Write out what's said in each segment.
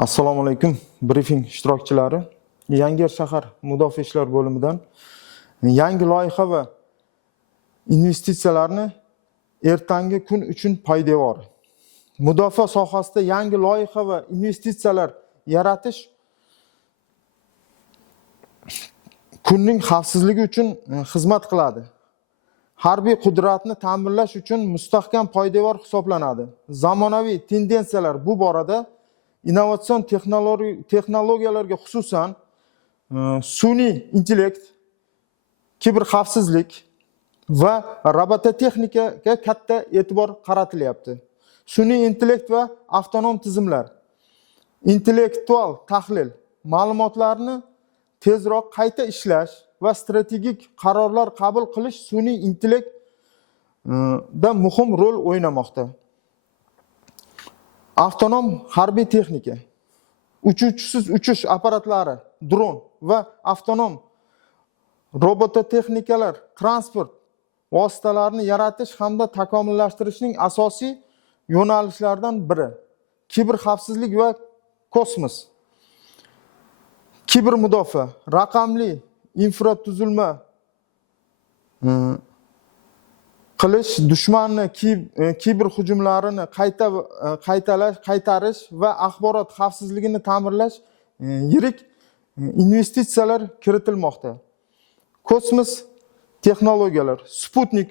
Assalomu alaykum briefing ishtirokchilari. Yangi shahar mudofaa ishlar bo'limidan yangi loyiha va investitsiyalarni ertangi kun uchun poydevor. Mudofaa sohasida yangi loyiha va investitsiyalar yaratish kunning xavfsizligi uchun xizmat qiladi. Harbiy qudratni ta'minlash uchun mustahkam poydevor hisoblanadi. Zamonaviy tendensiyalar bu borada innovatsion texnologiyalarga xususan sun'iy intellekt, kiberxavfsizlik va robototexnikaga katta e'tibor qaratilyapti. Sun'iy intellekt va avtonom tizimlar, intellektual tahlil, ma'lumotlarni tezroq qayta ishlash va strategik qarorlar qabul qilish sun'iy intellekt da muhim rol o'ynamoqda. Avtonom harbiy texnika, uchuvchisiz uchish apparatlari, dron va avtonom robototexnikalar transport vositalarini yaratish hamda takomillashtirishning asosiy yo'nalishlaridan biri. Kiberxavfsizlik va kosmos. Kiber mudofaa, raqamli infratuzilma qilish, dushmanni kiber hujumlarini qaytarish va axborot xavfsizligini ta'minlash yirik investitsiyalar kiritilmoqda. Kosmos texnologiyalar, Sputnik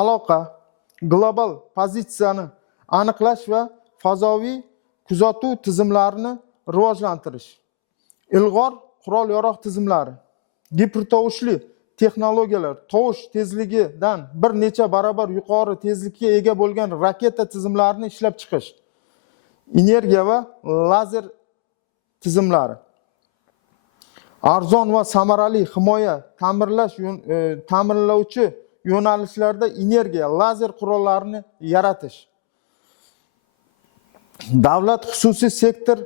aloqa, global pozitsiyani aniqlash va fazoviy kuzatuv tizimlarini rivojlantirish. Ilg'or qurol-yarog' tizimlari, gipertovushli texnologiyalar, tovush tezligidan bir necha barobar yuqori tezlikka ega bo'lgan raketa tizimlarini ishlab chiqish, energiya va lazer tizimlari, arzon va samarali himoya ta'minlovchi yo'nalishlarda energiya, lazer qurollarini yaratish, davlat xususiy sektor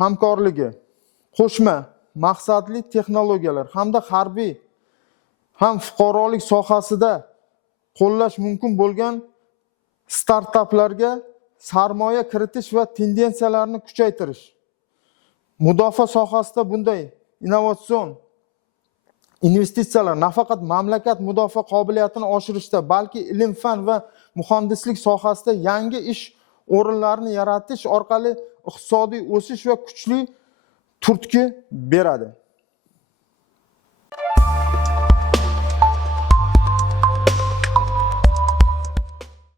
hamkorligi, qo'shma maqsadli texnologiyalar hamda harbiy ham fuqarolik sohasida qo'llash mumkin bo'lgan startaplarga sarmoya kiritish va tendensiyalarni kuchaytirish. Mudofaa sohasida bunday innovatsion investitsiyalar nafaqat mamlakat mudofaa qobiliyatini oshirishda, balki ilm-fan va muhandislik sohasida yangi ish o'rinlarini yaratish orqali iqtisodiy o'sish va kuchli turtki beradi.